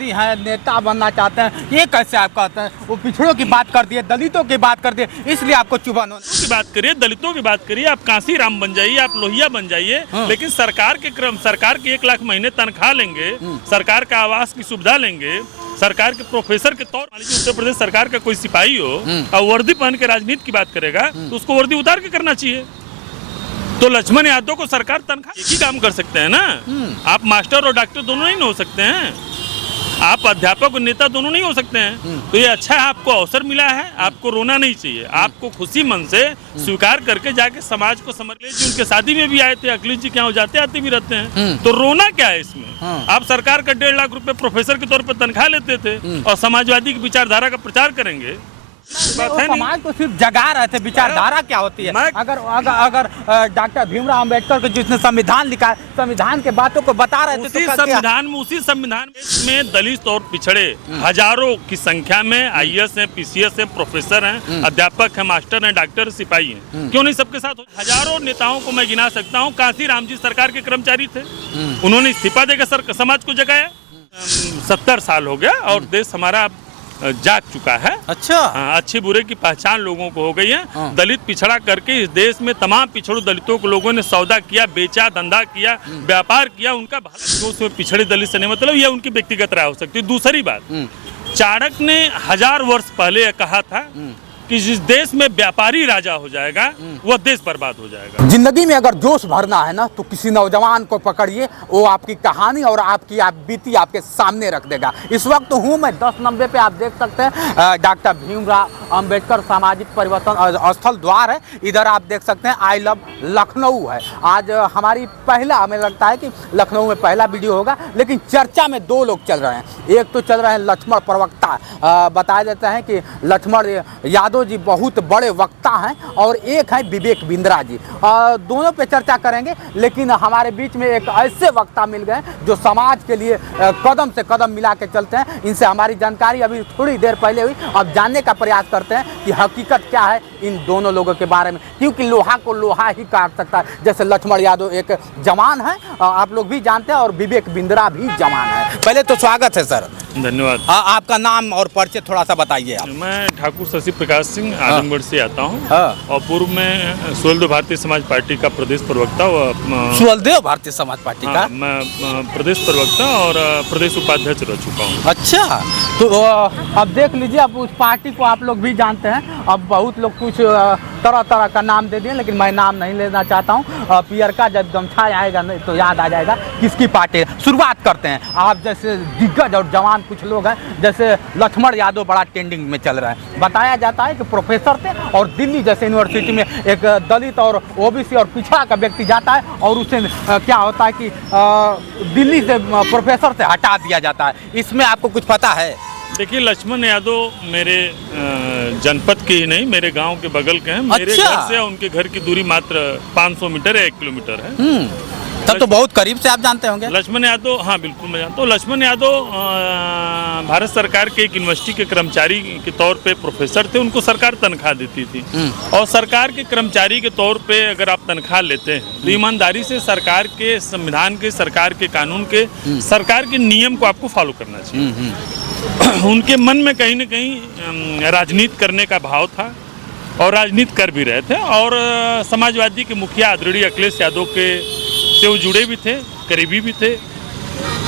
समाजवादी हैं, नेता बनना चाहते हैं, ये कैसे आप कहते हैं? वो पिछड़ों की बात कर दिए, दलितों की बात कर दिए, इसलिए आपको चुभन की बात करिए, दलितों की बात करिए, आप कांसी राम बन जाइए, आप लोहिया बन जाइए, लेकिन सरकार के 1 लाख महीने तनख्वाह लेंगे, सरकार का आवास की सुविधा लेंगे, सरकार के प्रोफेसर के तौर पर उत्तर प्रदेश सरकार का कोई सिपाही हो और वर्दी पहन के राजनीति की बात करेगा तो उसको वर्दी उतार के करना चाहिए। तो लक्ष्मण यादव को सरकार तनख्वाह एक ही काम कर सकते हैं ना। आप मास्टर और डॉक्टर दोनों नहीं हो सकते हैं, आप अध्यापक और नेता दोनों नहीं हो सकते हैं। तो ये अच्छा है, आपको अवसर मिला है, आपको रोना नहीं चाहिए, आपको खुशी मन से स्वीकार करके जाके समाज को समझ लीजिए। उनके शादी में भी आए थे, अखिलेश जी के यहाँ जाते आते भी रहते हैं, तो रोना क्या है इसमें? आप सरकार का 1.5 लाख रुपए प्रोफेसर के तौर पर तनख्वाह लेते थे और समाजवादी की विचारधारा का प्रचार करेंगे। समाज को सिर्फ जगा रहे थे, विचारधारा क्या होती है? अगर डॉक्टर भीमराव अंबेडकर के जिसने संविधान लिखा, संविधान के बातों को बता रहे थे, उसी संविधान में दलित और पिछड़े हजारों की संख्या में IAS हैं, PCS हैं, प्रोफेसर हैं, अध्यापक हैं, मास्टर हैं, डॉक्टर, सिपाही हैं, क्यों नहीं सबके साथ? हजारों नेताओं को मैं गिना सकता हूँ। कांसी राम जी सरकार के कर्मचारी थे, उन्होंने इस्तीफा देकर समाज को जगाया। 70 साल हो गया और देश हमारा जाग चुका है। अच्छा, अच्छे बुरे की पहचान लोगों को हो गई है। दलित पिछड़ा करके इस देश में तमाम पिछड़ों दलितों को लोगों ने सौदा किया, बेचा, धंधा किया, व्यापार किया। उनका उसमें पिछड़े दलित से नहीं मतलब, यह उनकी व्यक्तिगत राय हो सकती है। दूसरी बात, चाणक्य ने 1000 वर्ष पहले यह कहा था कि जिस देश में व्यापारी राजा हो जाएगा वह देश बर्बाद हो जाएगा। जिंदगी में अगर जोश भरना है ना तो किसी नौजवान को पकड़िए, वो आपकी कहानी और आपकी बीती आपके सामने रख देगा। इस वक्त हूँ मैं 10 पे, आप देख सकते हैं डॉक्टर भीमराव अंबेडकर सामाजिक परिवर्तन स्थल द्वार है। इधर आप देख सकते हैं आई लव लखनऊ है। आज हमारी हमें लगता है कि लखनऊ में पहला वीडियो होगा, लेकिन चर्चा में 2 लोग चल रहे हैं। एक तो चल रहे हैं लक्ष्मण प्रवक्ता, बताया जाता है कि लक्ष्मण यादव जी बहुत बड़े वक्ता हैं, और एक है विवेक बिंद्रा जी। दोनों पे चर्चा करेंगे, लेकिन हमारे बीच में एक ऐसे वक्ता मिल गए जो समाज के लिए कदम से कदम मिला के चलते हैं। इनसे हमारी जानकारी अभी थोड़ी देर पहले हुई, अब जानने का प्रयास करते हैं कि हकीकत क्या है इन दोनों लोगों के बारे में, क्योंकि लोहा को लोहा ही काट सकता है। जैसे लक्ष्मण यादव एक जवान है, आप लोग भी जानते हैं, और विवेक बिंद्रा भी जवान है। पहले तो स्वागत है सर। धन्यवाद। आपका नाम और परिचय थोड़ा सा बताइए आप। मैं ठाकुर शशि प्रकाश सिंह आजमगढ़ से आता हूँ, और पूर्व में सुहलदेव भारतीय समाज पार्टी का प्रदेश प्रवक्ता। सुहलदेव भारतीय समाज पार्टी का मैं प्रदेश प्रवक्ता और प्रदेश उपाध्यक्ष रह चुका हूँ। अच्छा, तो अब देख लीजिए, अब उस पार्टी को आप लोग भी जानते हैं। अब बहुत लोग कुछ तरह तरह का नाम दे दिए, लेकिन मैं नाम नहीं लेना चाहता हूँ। पियर का जब गमछा आएगा नहीं तो याद आ जाएगा किसकी पार्टी है। शुरुआत करते हैं। आप जैसे दिग्गज और जवान कुछ लोग हैं, जैसे लक्ष्मण यादव बड़ा ट्रेंडिंग में चल रहा है। बताया जाता है कि प्रोफेसर थे, और दिल्ली जैसे यूनिवर्सिटी में एक दलित और OBC और पिछड़ा का व्यक्ति जाता है, और उसे क्या होता है कि दिल्ली से प्रोफेसर से हटा दिया जाता है। इसमें आपको कुछ पता है? देखिए, लक्ष्मण यादव मेरे जनपद के ही नहीं, मेरे गांव के बगल के हैं। मेरे घर से उनके घर की दूरी मात्र 500 मीटर या 1 किलोमीटर है। तब तो बहुत करीब से आप जानते होंगे। लक्ष्मण यादव, हाँ बिल्कुल मैं जानता हूँ। लक्ष्मण यादव भारत सरकार के एक यूनिवर्सिटी के कर्मचारी के तौर पे प्रोफेसर थे। उनको सरकार तनख्वाह देती थी, और सरकार के कर्मचारी के तौर पे अगर आप तनख्वाह लेते हैं तो ईमानदारी से सरकार के संविधान के, सरकार के कानून के, सरकार के नियम को आपको फॉलो करना चाहिए। उनके मन में कहीं न कहीं राजनीति करने का भाव था, और राजनीति कर भी रहे थे, और समाजवादी के मुखिया आदरणीय अखिलेश यादव के से वो जुड़े भी थे, करीबी भी थे।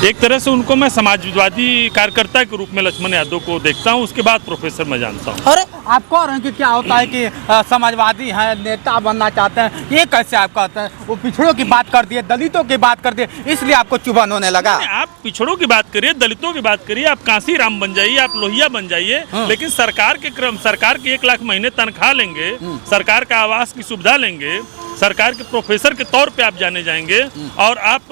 एक तरह से उनको मैं समाजवादी कार्यकर्ता के रूप में लक्ष्मण यादव को देखता हूँ। उसके बाद प्रोफेसर मैं जानता हूँ। अरे, आप कह रहे हैं कि क्या होता है कि समाजवादी हैं, नेता बनना चाहते हैं, ये कैसे आप कहते हैं? वो पिछड़ों की बात कर दिए, दलितों की बात कर दिए, इसलिए आपको चुभन होने लगा? आप पिछड़ों की बात करिए, दलितों की बात करिए, आप कांसी राम बन जाइए, आप लोहिया बन जाइए, लेकिन सरकार के 1 लाख महीने तनख्वाह लेंगे, सरकार का आवास की सुविधा लेंगे, सरकार के प्रोफेसर के तौर पे आप जाने जाएंगे, और आप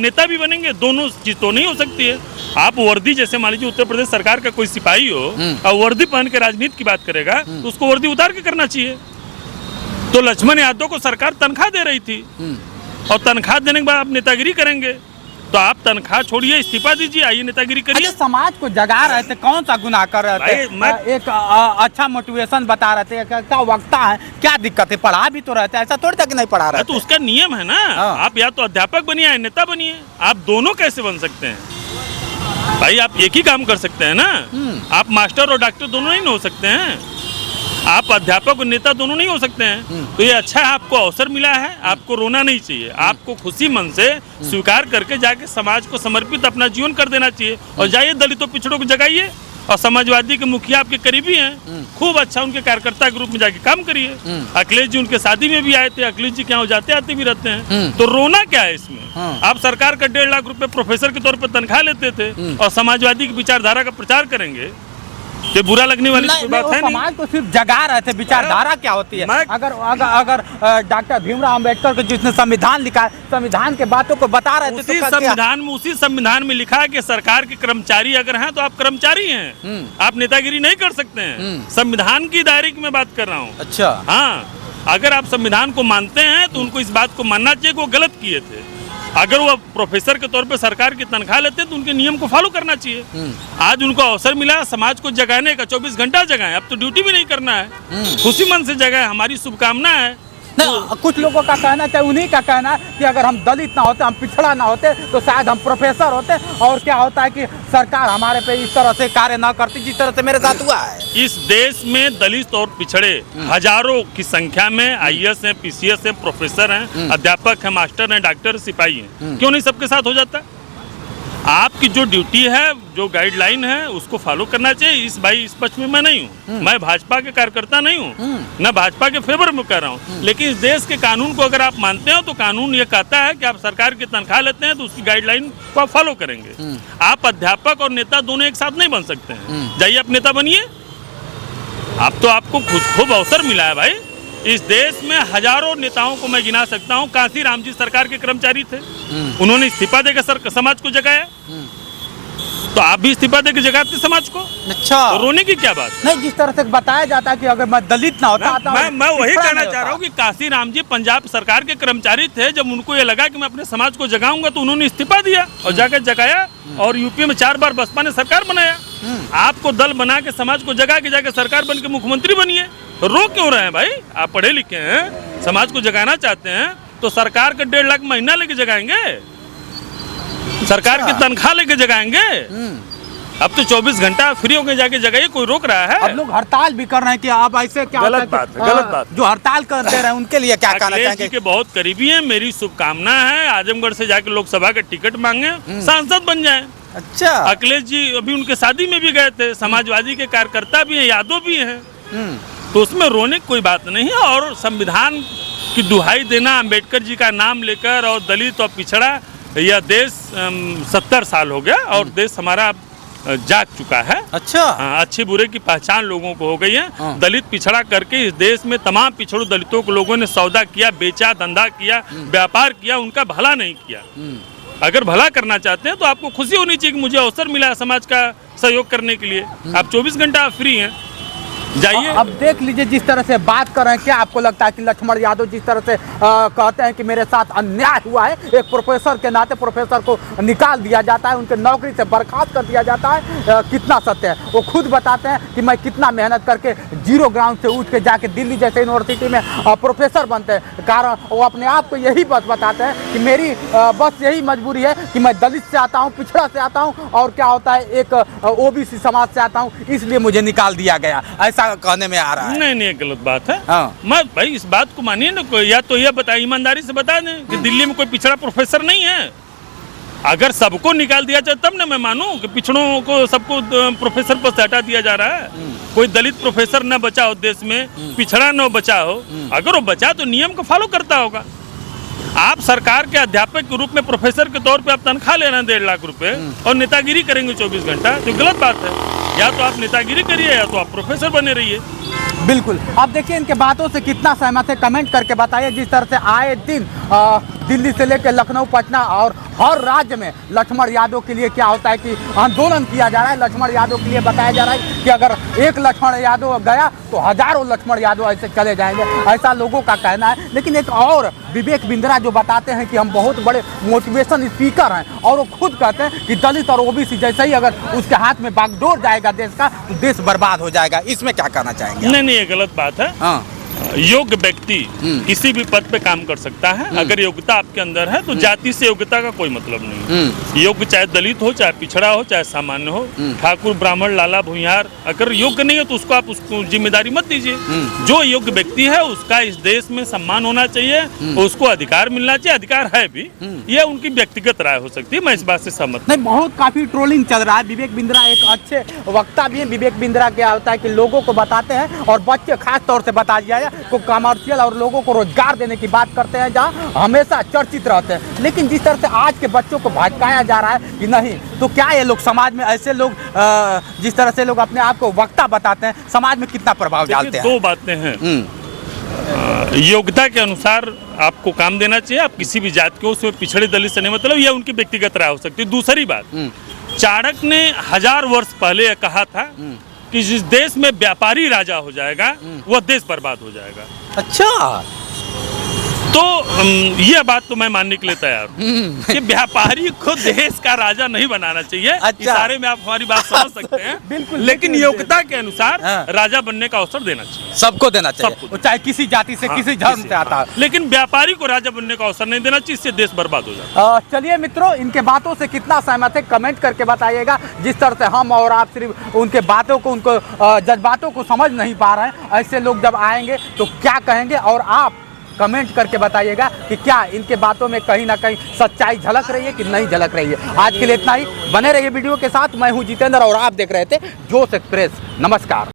नेता भी बनेंगे। दोनों चीज तो नहीं हो सकती है। आप वर्दी, जैसे मान लीजिए उत्तर प्रदेश सरकार का कोई सिपाही हो और वर्दी पहन के राजनीति की बात करेगा तो उसको वर्दी उतार के करना चाहिए। तो लक्ष्मण यादव को सरकार तनख्वाह दे रही थी, और तनख्वाह देने के बाद आप नेतागिरी करेंगे। तो आप तनख्वाह छोड़िए, इस्तीफा दीजिए, आइए नेतागिरी करिए। समाज को जगा रहे थे, कौन सा गुनाह कर रहे थे? एक अच्छा मोटिवेशन बता रहे थे, क्या वक्ता है, क्या दिक्कत है? पढ़ा भी तो रहते, ऐसा थोड़ी था कि नहीं पढ़ा रहे थे। तो उसका नियम है ना, आप या तो अध्यापक बनिए या नेता बनिए, आप दोनों कैसे बन सकते हैं? भाई आप एक ही काम कर सकते हैं ना, आप मास्टर और डॉक्टर दोनों नहीं हो सकते हैं, आप अध्यापक और नेता दोनों नहीं हो सकते हैं। तो ये अच्छा है, आपको अवसर मिला है, आपको रोना नहीं चाहिए, आपको खुशी मन से स्वीकार करके जाके समाज को समर्पित अपना जीवन कर देना चाहिए। और जाइए दलितों पिछड़ों को जगाइए, और समाजवादी के मुखिया आपके करीबी हैं, खूब अच्छा उनके कार्यकर्ता के रूप में जाके काम करिए। अखिलेश जी उनके शादी में भी आए थे, अखिलेश जी के यहाँ जाते आते भी रहते हैं, तो रोना क्या है इसमें। आप सरकार का 1.5 लाख रुपए प्रोफेसर के तौर पर तनख्वाह लेते थे और समाजवादी की विचारधारा का प्रचार करेंगे, ये बुरा लगने वाली कोई बात है नहीं। समाज को सिर्फ जगा रहे थे, विचारधारा क्या होती है। अगर डॉक्टर भीमराव अंबेडकर के जिसने संविधान लिखा है, संविधान के बातों को बता रहे थे, उसी संविधान में लिखा है कि सरकार के कर्मचारी अगर हैं तो आप कर्मचारी हैं, आप नेतागिरी नहीं कर सकते हैं। संविधान की दायरे की मैं बात कर रहा हूँ। अच्छा, हाँ, अगर आप संविधान को मानते हैं तो उनको इस बात को मानना चाहिए कि वो गलत किए थे। अगर वो प्रोफेसर के तौर पे सरकार की तनख्वाह लेते हैं तो उनके नियम को फॉलो करना चाहिए। आज उनको अवसर मिला समाज को जगाने का, 24 घंटा जगाएं, अब तो ड्यूटी भी नहीं करना है, खुशी मन से जगाएं, हमारी शुभकामना है। नहीं, कुछ लोगों का कहना है, उन्हीं का कहना है कि अगर हम दलित ना होते, हम पिछड़ा ना होते तो शायद हम प्रोफेसर होते, और क्या होता है कि सरकार हमारे पे इस तरह से कार्य ना करती जिस तरह से मेरे साथ हुआ है। इस देश में दलित और पिछड़े हजारों की संख्या में IAS हैं, PCS हैं, प्रोफेसर हैं, अध्यापक हैं, मास्टर हैं, डॉक्टर, सिपाही हैं, क्यों नहीं सबके साथ हो जाता। आपकी जो ड्यूटी है, जो गाइडलाइन है, उसको फॉलो करना चाहिए। इस पक्ष में मैं नहीं हूँ, मैं भाजपा के कार्यकर्ता नहीं हूँ, न भाजपा के फेवर में कर रहा हूँ, लेकिन इस देश के कानून को अगर आप मानते हो तो कानून ये कहता है कि आप सरकार की तनख्वाह लेते हैं तो उसकी गाइडलाइन को आप फॉलो करेंगे। आप अध्यापक और नेता दोनों एक साथ नहीं बन सकते हैं। जाइए आप नेता बनिए, आप तो आपको खूब अवसर मिला है भाई। इस देश में हजारों नेताओं को मैं गिना सकता हूँ। कांसीराम जी सरकार के कर्मचारी थे, उन्होंने इस्तीफा देकर समाज को जगाया, तो आप भी इस्तीफा देकर जगाते समाज को। अच्छा, तो रोने की क्या बात है? नहीं, जिस तरह से बताया जाता है कि अगर मैं दलित ना होता, मैं वही कहना चाह रहा हूँ कि कांसीराम जी पंजाब सरकार के कर्मचारी थे। जब उनको ये लगा कि मैं अपने समाज को जगाऊंगा तो उन्होंने इस्तीफा दिया और जाकर जगाया, और यूपी में 4 बार बसपा ने सरकार बनाया। आपको दल बना के समाज को जगा के जाकर सरकार बन के मुख्यमंत्री बनिए, रो क्यों रहे हैं भाई? आप पढ़े लिखे हैं, समाज को जगाना चाहते हैं तो सरकार का 1.5 लाख महीना लेके जगाएंगे, सरकार की तनख्वाह लेके जगाएंगे। अब तो 24 घंटा फ्री होकर जाके जगाइए, कोई रोक रहा है? अब लोग हड़ताल भी कर रहे हैं कि आप ऐसे क्या गलत बात है, गलत बात। जो हड़ताल कर दे रहे हैं उनके लिए क्या कहना चाहेंगे? के बहुत करीबी हैं, मेरी शुभकामना है आजमगढ़ से जाके लोकसभा का टिकट मांगे, सांसद बन जाए। अच्छा, अखिलेश जी अभी उनके शादी में भी गए थे, समाजवादी के कार्यकर्ता भी हैं, यादव भी हैं, तो उसमें रोने की कोई बात नहीं है। और संविधान की दुहाई देना अम्बेडकर जी का नाम लेकर, और दलित और पिछड़ा, यह देश 70 साल हो गया और देश हमारा जाग चुका है। अच्छा, अच्छे बुरे की पहचान लोगों को हो गई है। दलित पिछड़ा करके इस देश में तमाम पिछड़ों दलितों को लोगों ने सौदा किया, बेचा, धंधा किया, व्यापार किया, उनका भला नहीं किया। अगर भला करना चाहते हैं तो आपको खुशी होनी चाहिए कि मुझे अवसर मिला है समाज का सहयोग करने के लिए। आप 24 घंटा फ्री हैं, जाइए। अब देख लीजिए जिस तरह से बात कर रहे हैं, क्या आपको लगता है कि लक्ष्मण यादव जिस तरह से कहते हैं कि मेरे साथ अन्याय हुआ है, एक प्रोफेसर के नाते प्रोफेसर को निकाल दिया जाता है, उनके नौकरी से बर्खास्त कर दिया जाता है, कितना सत्य है? वो खुद बताते हैं कि मैं कितना मेहनत करके जीरो ग्राउंड से उठ के जाके दिल्ली जैसे यूनिवर्सिटी में प्रोफेसर बनते हैं। कारण वो अपने आप को यही बस बताते हैं कि मेरी बस यही मजबूरी है कि मैं दलित से आता हूँ, पिछड़ा से आता हूँ, और क्या होता है एक OBC समाज से आता हूँ, इसलिए मुझे निकाल दिया गया, ऐसा कहने में आ रहा है। नहीं, गलत बात है। हाँ। मैं भाई इस बात को मानिए ना, कोई या तो यह बताइए, ईमानदारी से बता दें कि दिल्ली में कोई पिछड़ा प्रोफेसर नहीं है। अगर सबको निकाल दिया जाए तब ना मैं मानूं कि पिछड़ों को सबको प्रोफेसर पर से हटा दिया जा रहा है। कोई दलित प्रोफेसर न बचा हो देश में, पिछड़ा न बचा हो, अगर वो बचा तो नियम को फॉलो करता होगा। आप सरकार के अध्यापक के रूप में प्रोफेसर के तौर पे आप तनख्वाह ले रहे हैं 1.5 लाख रुपए और नेतागिरी करेंगे 24 घंटा, तो गलत बात है। या तो आप नेतागिरी करिए या तो आप प्रोफेसर बने रहिए। बिल्कुल, अब देखिए इनके बातों से कितना सहमत है, कमेंट करके बताइए। जिस तरह से आए दिन दिल्ली से लेकर लखनऊ, पटना और हर राज्य में लक्ष्मण यादव के लिए क्या होता है कि आंदोलन किया जा रहा है। लक्ष्मण यादव के लिए बताया जा रहा है कि अगर एक लक्ष्मण यादव गया तो हजारों लक्ष्मण यादव ऐसे चले जाएंगे, ऐसा लोगों का कहना है। लेकिन एक और विवेक बिंद्रा जो बताते हैं कि हम बहुत बड़े मोटिवेशन स्पीकर हैं, और वो खुद कहते हैं कि दलित और OBC जैसे ही अगर उसके हाथ में बागडोर जाएगा देश का, तो देश बर्बाद हो जाएगा। इसमें क्या कहना चाहेंगे? नहीं, ये गलत बात है। योग्य व्यक्ति किसी भी पद पे काम कर सकता है अगर योग्यता आपके अंदर है। तो जाति से योग्यता का कोई मतलब नहीं। योग्य चाहे दलित हो, चाहे पिछड़ा हो, चाहे सामान्य हो, ठाकुर, ब्राह्मण, लाला, भूमिहार, अगर योग्य नहीं है तो उसको आप उसको जिम्मेदारी मत दीजिए। जो योग्य व्यक्ति है उसका इस देश में सम्मान होना चाहिए, उसको अधिकार मिलना चाहिए। अधिकार है भी, यह उनकी व्यक्तिगत राय हो सकती है, मैं इस बात से सहमत नहीं। बहुत काफी ट्रोलिंग चल रहा है। विवेक बिंद्रा एक अच्छे वक्ता भी है। विवेक बिंद्रा क्या होता है कि लोगों को बताते हैं और बच्चे खास तौर से बता दिया है को कमर्शियल और लोगों को रोजगार देने की बात करते हैं, जहां हमेशा चर्चित रहते हैं। लेकिन जिस तरह से आज के बच्चों को भटकाया जा रहा है कि नहीं, तो क्या ये लोग समाज में ऐसे लोग जिस तरह से लोग अपने आप को वक्ता बताते हैं, समाज में कितना प्रभाव डालते हैं? दो बातें हैं। योग्यता के अनुसार आपको काम देना चाहिए। आप किसी भी जाति को, उसमें पिछड़े दलित से नहीं मतलब, यह उनकी व्यक्तिगत राय हो सकती है। दूसरी बात, चाणक्य ने 1000 वर्ष पहले यह कहा था कि जिस देश में व्यापारी राजा हो जाएगा वह देश बर्बाद हो जाएगा। अच्छा, तो यह बात तो मैं मानने के लिए तैयार हूँ कि व्यापारी को देश का राजा नहीं बनाना चाहिए। अच्छा। इशारे में आप हमारी बात समझ सकते हैं। बिल्कुल, लेकिन योग्यता के अनुसार हाँ। राजा बनने का अवसर देना चाहिए। सबको देना चाहिए, सबको। वो चाहे किसी जाति से, किसी धर्म से आता है। लेकिन व्यापारी को राजा बनने का अवसर नहीं देना चाहिए, इससे देश बर्बाद हो जाता है। चलिए मित्रों, इनके बातों से कितना सहमत है कमेंट करके बताइएगा। जिस तरह से हम और आप सिर्फ उनके बातों को, उनको जज्बातों को समझ नहीं पा रहे हैं, ऐसे लोग जब आएंगे तो क्या कहेंगे, और आप कमेंट करके बताइएगा कि क्या इनके बातों में कहीं ना कहीं सच्चाई झलक रही है कि नहीं झलक रही है। आज के लिए इतना ही। बने रहिए वीडियो के साथ। मैं हूं जितेंद्र और आप देख रहे थे जोश एक्सप्रेस। नमस्कार।